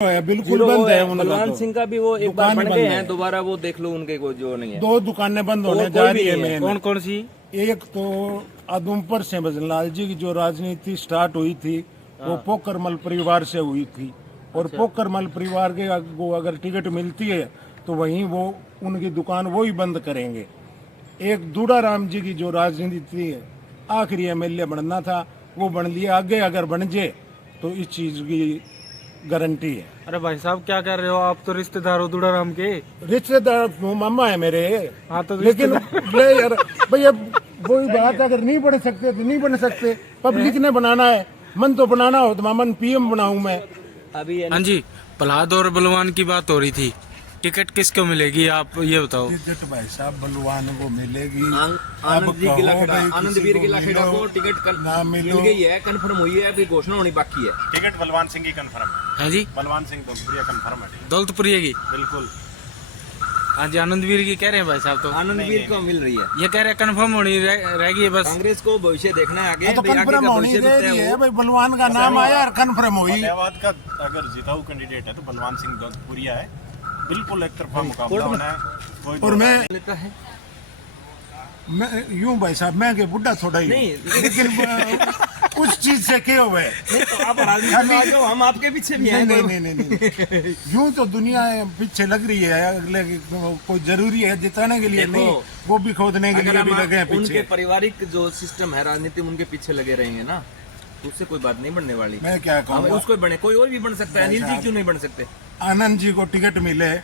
बिल्कुल बंद है उनका। बलवान सिंह का भी वो एक बार दुकान बन बंद गए है। हैं, दोबारा वो देख लो उनके को जो नहीं है। 2 दुकानें बंद होने कोई जा भी रही है नहीं है। मेन। कौन कौन सी? एक तो आदमपुर से भजनलाल जी की जो राजनीति स्टार्ट हुई थी वो पोकरमल परिवार से हुई थी, और पोकरमल परिवार के को अगर टिकट मिलती है तो वहीं वो उनकी दुकान वो ही बंद करेंगे। एक दूड़ाराम जी की जो राजनीति है, आखिरी एमएलए बनना था वो बन लिया, आगे अगर बन जाए तो इस चीज की गारंटी है। अरे भाई साहब क्या कर रहे हो आप? तो रिश्तेदार हो दूड़ाराम के। रिश्तेदार वो मामा है मेरे। हाँ तो लेकिन ले यार भैया वही बात, अगर नहीं बन सकते तो नहीं बन सकते, पब्लिक ने बनाना है। मन तो बनाना हो तो मामन पीएम बनाऊं मैं। अभी हाँ जी, प्रहलाद और बलवान की बात हो रही थी, टिकट किसको मिलेगी आप ये बताओ। टिकट भाई साहब बलवान को मिलेगी। आनंद जी गिला खेड़ा, आनंद वीर गिला खेड़ा को टिकट ना मिल मिलो गई है, कंफर्म हुई है, अभी घोषणा होनी बाकी है। टिकट बलवान सिंह की कंफर्म है। है जी, बलवान सिंह दौलतपुरिया कंफर्म है। दौलतपुरिया की। बिल्कुल। हाँ जी, आनंदवीर की कह रहे हैं भाई साहब। तो आनंद वीर को मिल रही है, ये कह रहे हैं कंफर्म होनी रहेगी है बस। कांग्रेस को भविष्य देखना है आगे। तो भाई आगे कन्फर्म का होनी भविष्य दे देखते रही हैं है वो। भाई, बलवान का नाम आया और कन्फर्म हुई। फतेहाबाद का अगर जिताऊ कैंडिडेट है तो बलवान सिंह दौलतपुरिया है। बिल्कुल एक तरफा मुकाबला होना है। कोई और मैं लेता है यूं भाई साहब मैं के बुढ़ा थोड़ा ही नहीं, लेकिन उस चीज से क्या हुआ है। नहीं तो आप राजनीति में आ जाओ, हम आपके पीछे भी हैं। नहीं नहीं नहीं नहीं यूं तो दुनिया पीछे लग रही है, अगले कोई जरूरी है जिताने के लिए देखो, नहीं, वो भी खोदने के अगर लिए हम भी लगे हैं उनके पीछे। पारिवारिक जो सिस्टम है राजनीति में उनके पीछे लगे रहेंगे ना, तो उससे कोई बात नहीं बनने वाली। मैं क्या हम कहूँगा, उसको बने, कोई और भी बन सकता है। अनिल जी क्यों नहीं बन सकते? आनंद जी को टिकट मिले,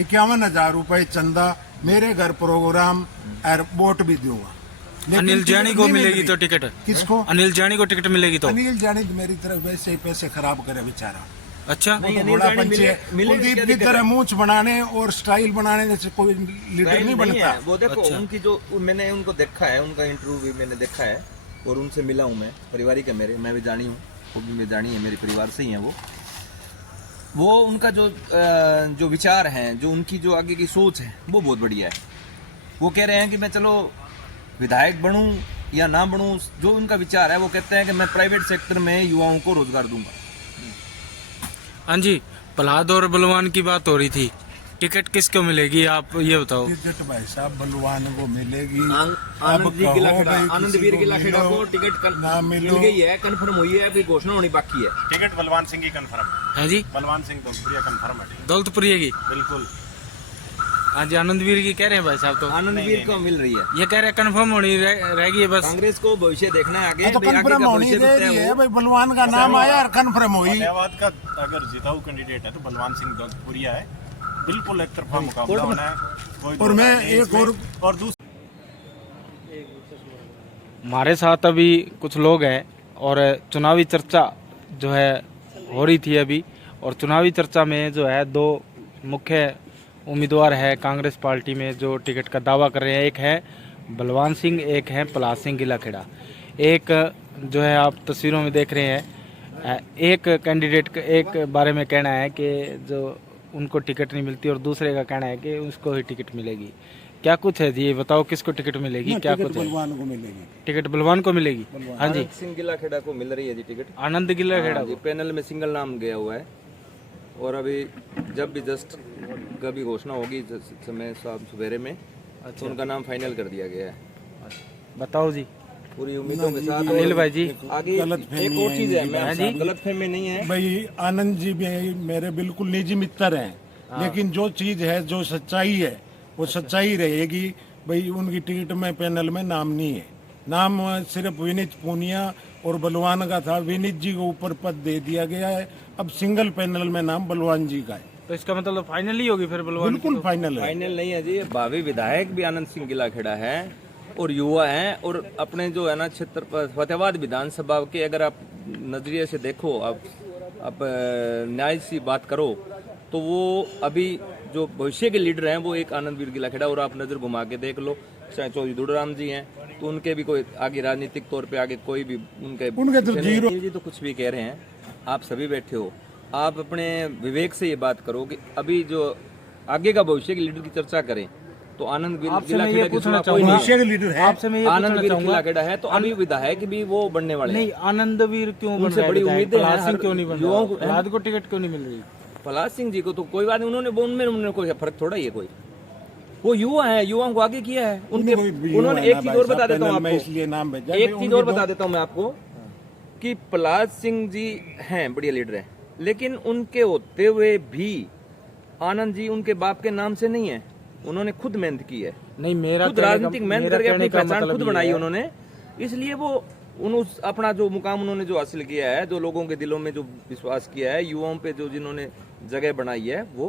51,000 रुपए चंदा, मेरे घर प्रोग्राम और वोट भी दूंगा। लेकिन अनिल टिकट जानी को नहीं मिल मिलेगी रही। तो टिकट? किसको? अनिल जानी को टिकट मिलेगी तो? अनिल जानी तो मेरी तरफ वैसे ही पैसे खराब करे बेचारा। अच्छा, नहीं, तो अनिल बड़ा जानी पंच मिले कुलदीप क्या की दिक्कत तरह है? मूंछ बनाने और स्टाइल बनाने जैसे कोई लीडर नहीं बनता। है। वो देखो अच्छा। उनकी जो मैंने उनको देखा है, उनका इंटरव्यू भी मैंने देखा है और उनसे मिला हूँ मैं। पारिवारिक है मेरे, मैं भी जानी हूँ, वो भी मैं जानी है, मेरे परिवार से ही है वो उनका जो विचार हैं, जो उनकी जो आगे की सोच है वो बहुत बढ़िया है। वो कह रहे हैं कि मैं चलो विधायक बनूं या ना बनूं, जो उनका विचार है वो कहते हैं कि मैं प्राइवेट सेक्टर में युवाओं को रोजगार दूंगा। हाँ जी, प्रहलाद और बलवान की बात हो रही थी, टिकट किसको मिलेगी आप ये बताओ। टिकट भाई साहब बलवान को मिलेगी। आनंद जी गिला खेड़ा, आनंद वीर गिला खेड़ा को टिकट ना मिल मिलो। गई है, कंफर्म हुई है, अभी घोषणा होनी बाकी है। टिकट बलवान सिंह की कंफर्म है। है जी, बलवान सिंह दौलतपुरिया कंफर्म है। दौलतपुरिया की। बिल्कुल। हाँ जी, आनंदवीर की कह रहे हैं भाई साहब। तो आनंद वीर को मिल रही है, ये कह रहे हैं कंफर्म होनी रहेगी है बस। कांग्रेस को भविष्य देखना है आगे। तो भाई आगे कन्फर्म का होनी भविष्य दे देखते रही हैं है वो। भाई, बलवान का नाम आया और कन्फर्म हुई। फतेहाबाद का अगर जिताऊ कैंडिडेट है तो बलवान सिंह दौलतपुरिया है। बिल्कुल एक तरफा मुकाबला होना है। कोई और मैं एक और दूसरा हमारे साथ अभी कुछ लोग हैं और चुनावी चर्चा जो है हो रही थी अभी, और चुनावी चर्चा में जो है 2 मुख्य उम्मीदवार है कांग्रेस पार्टी में जो टिकट का दावा कर रहे हैं। एक है बलवान सिंह, एक है प्रहलाद सिंह गिला खेड़ा। एक जो है आप तस्वीरों में देख रहे हैं, एक कैंडिडेट का एक बारे में कहना है कि जो उनको टिकट नहीं मिलती, और दूसरे का कहना है कि उसको ही टिकट मिलेगी। क्या कुछ है जी, ये बताओ किसको टिकट मिलेगी? क्या टिकट कुछ है? बलवान को मिलेगी। टिकट बलवान को मिलेगी। हाँ जी, आनंद सिंह गिला खेड़ा को मिल रही है जी टिकट। आनंद गिला खेड़ा जी, पैनल में सिंगल नाम गया हुआ है, और अभी जब भी जस्ट कभी घोषणा होगी समय सवेरे में, तो उनका नाम फाइनल कर दिया गया है। बताओ जी। पूरी उम्मीदों के साथ। अनिल भाई जी, आगे एक और चीज है, मैं गलतफहमी नहीं है भाई आनंद जी भी मेरे बिल्कुल निजी मित्र हैं, लेकिन जो चीज है, जो सच्चाई है वो सच्चाई रहेगी। भाई उनकी टिकट में पैनल में नाम नहीं है। नाम सिर्फ विनीत पूनिया और बलवान का था, विनीत जी को ऊपर पद दे दिया गया है। अब सिंगल पैनल में नाम बलवान जी का है। तो इसका मतलब फाइनल ही होगी फिर बलवान की? बिल्कुल फाइनल है। फाइनल नहीं है जी। भावी विधायक भी आनंद सिंह गिला खेड़ा है और युवा हैं, और अपने जो है ना क्षेत्र पर फतेहाबाद विधानसभा के अगर आप नजरिए से देखो, आप न्याय सी बात करो, तो वो अभी जो भविष्य के लीडर हैं वो एक आनंद वीर गिला खेड़ा, और आप नजर घुमा के देख लो, चाहे चौधरी दूड़ाराम जी हैं तो उनके भी कोई आगे राजनीतिक तौर पे आगे कोई भी उनके तो जीरो। जी तो कुछ भी कह रहे हैं। आप सभी बैठे हो, आप अपने विवेक से ये बात करो कि अभी जो आगे का भविष्य के लीडर की चर्चा करें तो आनंद गिला खेड़ा के सिवा कोई नहीं। भविष्य के लीडर है। आपसे मैं ये आनंद पूछना वीर चाहूंगा, गिला खेड़ा है तो अभी विधायक भी वो बनने वाले हैं। नहीं आनंदवीर क्यों बन उनसे रहा है बड़ी विधायक? उम्मीदें हैं प्रहलाद सिंह हर क्यों नहीं बन युवाओं रहा? को- प्रहलाद को टिकट क्यों नहीं मिल रही? प्रहलाद सिंह जी को तो कोई बात नहीं, उन्होंने कोई फर्क थोड़ा ही है कोई, वो युवा है, युवाओं को आगे किया है उनके। उन्होंने एक चीज और बता देता हूँ आपको, इसलिए नाम भेजा, एक चीज और बता देता हूँ मैं आपको कि प्रहलाद सिंह जी हैं बढ़िया लीडर हैं, लेकिन उनके होते हुए भी आनंद जी उनके बाप के नाम से नहीं है, उन्होंने खुद मेहनत की है, नहीं मेरा खुद राजनीतिक मेहनत करके अपनी पहचान खुद मतलब बनाई उन्होंने, इसलिए वो उस अपना जो मुकाम उन्होंने जो हासिल किया है, जो लोगों के दिलों में जो विश्वास किया है, युवाओं पे जो जिन्होंने जगह बनाई है, वो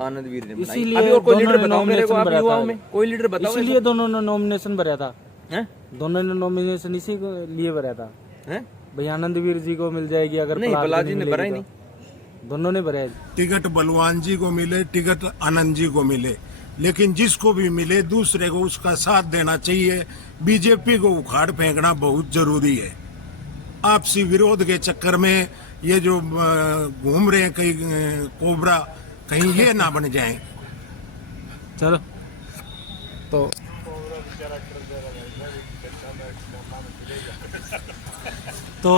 आनंदवीर ने बनाई। इसीलिए अभी और कोई लीडर दोनों ने बताओ मेरे को, आप नॉमिनेशन युवाओं भरा में कोई लीडर बताओ इसीलिए दोनों ने नॉमिनेशन भरा था, हैं? दोनों ने नॉमिनेशन इसी को लिए भरा था हैं? भाई आनंदवीर जी को मिल जाएगी, अगर नहीं, प्रहलाद जी ने भरा ही मिलेगी तो। दोनों ने भरा है। टिकट बलवान जी को मिले, टिकट आनंद जी को मिले, लेकिन जिसको भी मिले दूसरे को उसका साथ देना चाहिए। बीजेपी को उखाड़ फेंकना बहुत जरूरी है। आपसी विरोध के चक्कर में ये जो घूम रहे हैं कई कोबरा, कहीं ये ना बन जाएं। चलो तो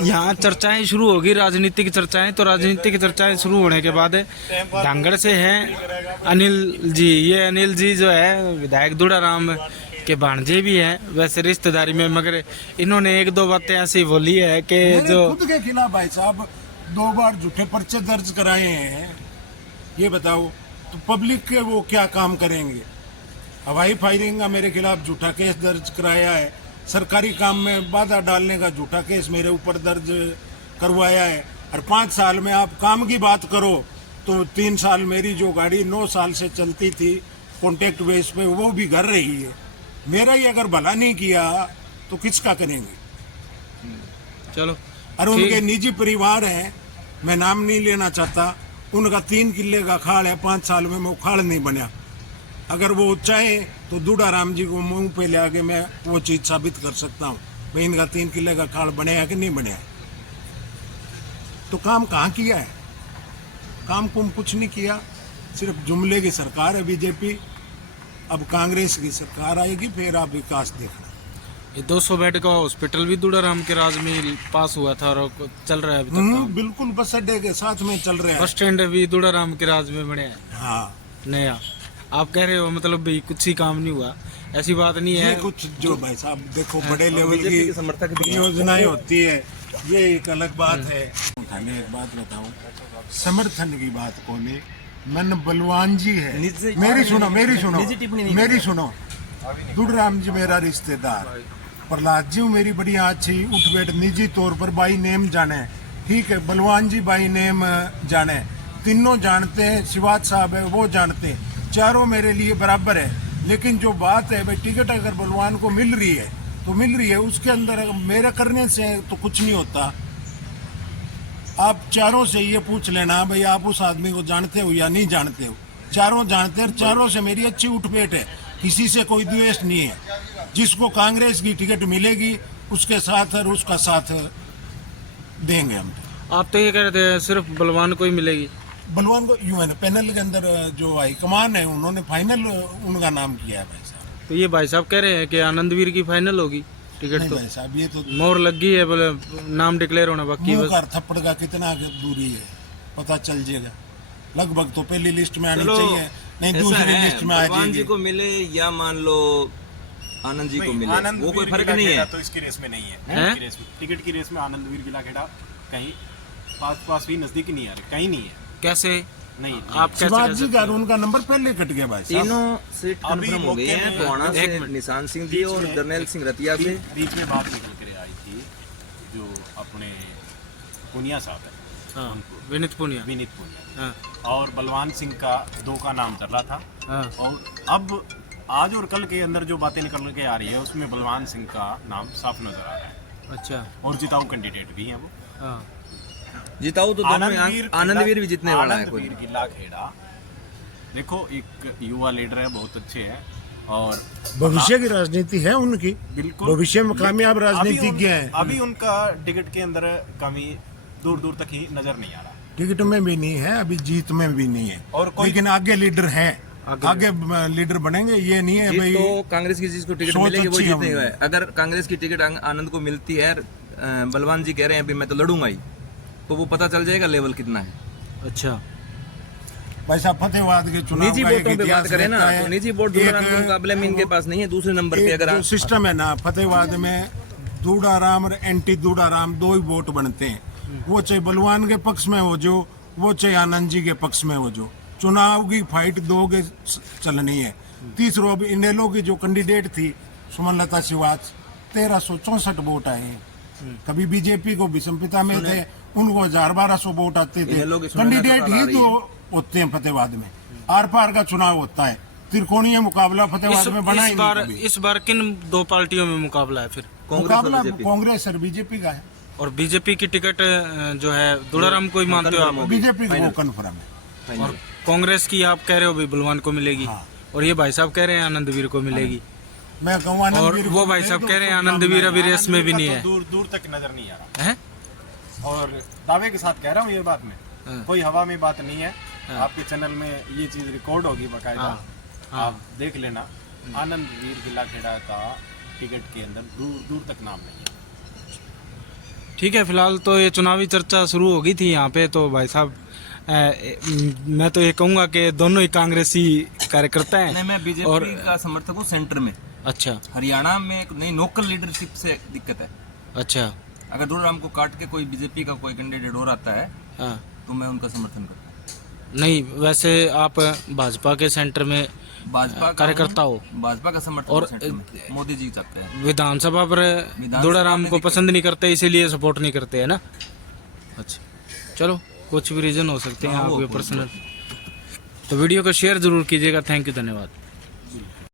यहाँ चर्चाएं शुरू होगी, राजनीतिक चर्चाएं। तो राजनीतिक चर्चाएं शुरू होने के बाद धांगड़ से हैं अनिल जी। ये अनिल जी जो है विधायक दुड़ाराम के भांजे भी हैं वैसे रिश्तेदारी में, मगर इन्होंने एक दो बातें ऐसी बोली है कि जो खुद के खिलाफ भाई साहब 2 बार झूठे पर्चे दर्ज कराए हैं। ये बताओ तो पब्लिक के वो क्या काम करेंगे? हवाई फायरिंग का मेरे खिलाफ झूठा केस दर्ज कराया है, सरकारी काम में बाधा डालने का झूठा केस मेरे ऊपर दर्ज करवाया है। और 5 साल में आप काम की बात करो तो 3 साल मेरी जो गाड़ी 9 साल से चलती थी कॉन्ट्रैक्ट बेस पे, वो भी घर रही है। मेरा ही अगर भला नहीं किया तो किसका करेंगे? चलो और उनके निजी परिवार हैं, मैं नाम नहीं लेना चाहता, उनका 3 किले का खाल है, 5 साल में वो खाल नहीं बना। अगर वो चाहे तो दुड़ाराम जी को मुंह पे ले आके मैं वो चीज साबित कर सकता हूँ भाई इनका 3 किले का खाल बने कि नहीं बने। तो काम कहाँ किया है? काम कुम कुछ नहीं किया, सिर्फ जुमले की सरकार है बीजेपी। अब कांग्रेस की सरकार आएगी, फिर आप विकास देखना। ये 200 बेड का हॉस्पिटल भी दुड़ाराम के राज में पास हुआ था और चल रहा है अभी तक। बिल्कुल बस अड्डे के साथ में चल रहा है। बस स्टैंड भी दुड़ाराम के राज में बने हैं हाँ, नया। आप कह रहे हो मतलब भाई कुछ ही काम नहीं हुआ, ऐसी बात नहीं है। ये कुछ जो भाई साहब देखो बड़े लेवल बीजेपी की के समर्थक भी हैं। योजनाएं होती है, ये एक अलग बात है। थाने एक बात बताऊं, समर्थन की बात को ले, मन बलवान जी है, मेरी सुनो दुड़राम जी मेरा रिश्तेदार, प्रहलाद जी मेरी बड़ी अच्छी उठ बैठ निजी तौर पर बाई नेम जाने, ठीक है, बलवान जी बाई नेम जाने, तीनों जानते हैं, शिवाज साहब है वो जानते हैं, चारों मेरे लिए बराबर है। लेकिन जो बात है भाई टिकट अगर बलवान को मिल रही है तो मिल रही है, उसके अंदर मेरा करने से तो कुछ नहीं होता। आप चारों से ये पूछ लेना भाई आप उस आदमी को जानते हो या नहीं जानते हो, चारों जानते हैं, चारों से मेरी अच्छी उठभेट है, किसी से कोई द्वेष नहीं है। जिसको कांग्रेस की टिकट मिलेगी उसके साथ और उसका साथ देंगे हम। आप तो ये कह रहे थे सिर्फ बलवान को ही मिलेगी? बलवान को यूएन पैनल के अंदर जो हाईकमान है उन्होंने फाइनल उनका नाम किया है भाई साहब। तो ये भाई साहब कह रहे हैं कि आनंदवीर की फाइनल होगी टिकट? नहीं तो भाई साहब ये तो मोहर लग गई है, बोले नाम डिक्लेयर होना बाकी है मुंह बस। का थप्पड़ का कितना दूरी है पता चल जाएगा। लगभग तो पहली लिस्ट में आनी चाहिए, नहीं दूसरी लिस्ट में आ भगवान जी जाएगी। को मिले या मान लो आनंद जी को मिले, आनंद वो कोई वीर फर्क गिला नहीं है। खेड़ा तो इसकी रेस में नहीं है। हैं? इसकी रेस में, टिकट की रेस में आनंदवीर गिला खेड़ा कहीं पास भी नजदीक नहीं आ रही, कहीं नहीं है। कैसे नहीं आप कैसे शिवाजी कह जी सकते का हो? उनका नंबर पहले कट गया भाई साहब। तीनों सीट अभी कंफर्म हो गई मौके हैं, में- टोहाना से एक मिनट। निशान सिंह जी और जर्नैल सिंह रतिया से। बीच में बात निकल कर आई थी जो अपने पुनिया साहब है, हाँ, विनीत पुनिया। विनीत पुनिया, हाँ और बलवान सिंह का 2 का नाम चल रहा था। हाँ और अब आज और कल के अंदर जो बातें निकल के आ रही है उसमें बलवान सिंह का नाम साफ नजर आ रहा है अच्छा और जिताऊ कैंडिडेट भी हैं वो। हाँ जिताऊ तो दोनों आनंदवीर भी जीतने वाला है कोई। आनंदवीर गिला खेड़ा देखो एक युवा लीडर है, बहुत अच्छे हैं और भविष्य की राजनीति है उनकी, बिल्कुल भविष्य में कामयाब राजनीतिज्ञ हैं। अभी उनका टिकट के अंदर कमी दूर दूर तक ही नजर नहीं आ रहा। टिकट में भी नहीं है, अभी जीत में भी नहीं है, और कोई- लेकिन आगे लीडर हैं, आगे लीडर बनेंगे। ये नहीं है जीत भाई तो कांग्रेस की जिसको टिकट सोच मिलेगी वो अच्छी है जीतने उनकी। है। अगर कांग्रेस की टिकट आनंद को मिलती है, बलवान जी कह रहे हैं अभी मैं तो लड़ूंगा ही, तो वो पता चल जाएगा लेवल कितना है। अच्छा, वैसा फतेहाबाद के चुनाव निजी का एक वोटों पे इतिहास बात करें ना, रहता है। तो निजी वोट दूराराम के मुकाबले में इनके पास नहीं है। दूसरे नंबर पे अगर जो सिस्टम है ना फतेहाबाद में, दूडाराम और एंटी दूडाराम दो ही वोट बनते हैं। वो चाहे बलवान के पक्ष में हो जो, वो चाहे आनंद जी के पक्ष में हो जो, चुनाव की फाइट दो के चलनी है। तीसरो अब इनेलो की जो कैंडिडेट थी सुमनलता शिवाच, 1364 वोट आए हैं। कभी बीजेपी को विषमपिता में थे, उनको 1000-1200 वोट आते थे। इनेलो की सुनने कैंडिडेट तो आ ही रही तो होते हैं फतेहाबाद में, आर पार का चुनाव होता है। त्रिकोणीय मुकाबला फतेहाबाद में बना ही नहीं कभी। इस बार किन दो पार्टियों में मुकाबला है फिर? मुकाबला कांग्रेस और बीजेपी का है। और बीजेपी की टिकट जो है दूडाराम को ही मानते हो आप? बीजेपी का वो कन्फर्म है। और कांग्रेस की आप कह रहे हो भी बलवान को मिलेगी, हाँ। और ये भाई साहब कह रहे हैं आनंदवीर को मिलेगी, मैं कहूँ आनंद और वीर वो को भाई दे साहब दो, कह रहे हैं तो आनंदवीर काम अभी रेस में भी नहीं है। दूर दूर तक नजर नहीं आ रहा हैं? और दावे के साथ कह रहा हूँ ये बात में, हाँ। कोई हवा में बात नहीं है। आपके चैनल में ये चीज रिकॉर्ड होगी बकायदा, हाँ। आप देख लेना। आनंद वीर गिलाखेड़ा का टिकट के अंदर दूर दूर तक नाम नहीं है। ठीक है, फिलहाल तो ये चुनावी चर्चा शुरू हो गई थी यहाँ पे, तो भाई साहब मैं तो ये कहूँगा कि दोनों ही कांग्रेसी कार्यकर्ता हैं। नहीं, मैं बीजेपी और का समर्थक हूँ सेंटर में। अच्छा हरियाणा में एक नई लोकल लीडरशिप से दिक्कत है। अच्छा, अगर दूराराम को काट के कोई बीजेपी का कोई कैंडिडेट और आता है हाँ। तो मैं उनका समर्थन करता हूँ। नहीं, वैसे आप भाजपा के सेंटर में भाजपा का कार्यकर्ता हो, भाजपा का समर्थन और हूँ सेंटर में। मोदी जी चाहते हैं। विधानसभा पर दूडाराम को पसंद नहीं करते, इसीलिए सपोर्ट नहीं करते है ना? अच्छा, चलो, कुछ भी रीजन हो सकते हैं आपके पर्सनल। तो वीडियो को शेयर जरूर कीजिएगा। थैंक यू, धन्यवाद।